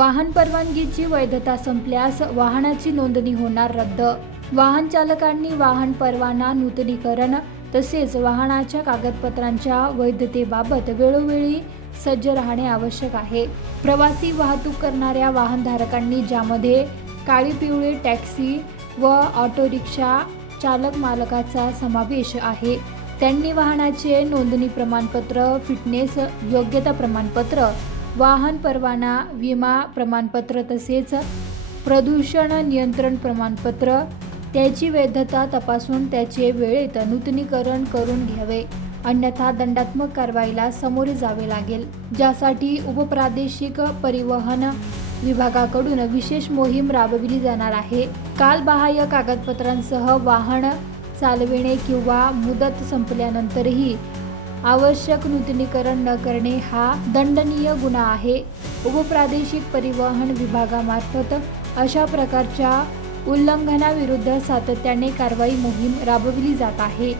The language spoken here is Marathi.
वाहन परवानगीची वैधता संपल्यास वाहनाची नोंदणी होणार रद्द। वाहन चालकांनी वाहन परवाना नूतनीकरण तसेच वाहनाच्या कागदपत्रांच्या वैधतेबाबत वेळोवेळी सज्ज राहणे आवश्यक आहे। प्रवासी वाहतूक करणाऱ्या वाहनधारकांनी, ज्यामध्ये काळी पिवळी टॅक्सी व ऑटो रिक्षा चालक मालकाचा समावेश आहे, त्यांनी वाहनाचे नोंदणी प्रमाणपत्र, फिटनेस योग्यता प्रमाणपत्र, वाहन परवाना, विमा प्रमाणपत्र तसेच प्रदूषण नियंत्रण प्रमाणपत्र त्याची वैधता तपासून त्याचे वेळेत नूतनीकरण करून घ्यावे, अन्यथा दंडात्मक कारवाईला सामोरे जावे लागेल, ज्यासाठी उपप्रादेशिक परिवहन विभागाकडून विशेष मोहीम राबविली जाणार आहे। कालबाह्य कागदपत्रांसह वाहन चालविणे किंवा मुदत संपल्यानंतरही आवश्यक नूतनीकरण न करणे हा दंडनीय गुन्हा आहे। उपप्रादेशिक परिवहन विभागामार्फत अशा प्रकारच्या उल्लंघनाविरुद्ध सातत्याने कारवाई मोहीम राबविली जात आहे।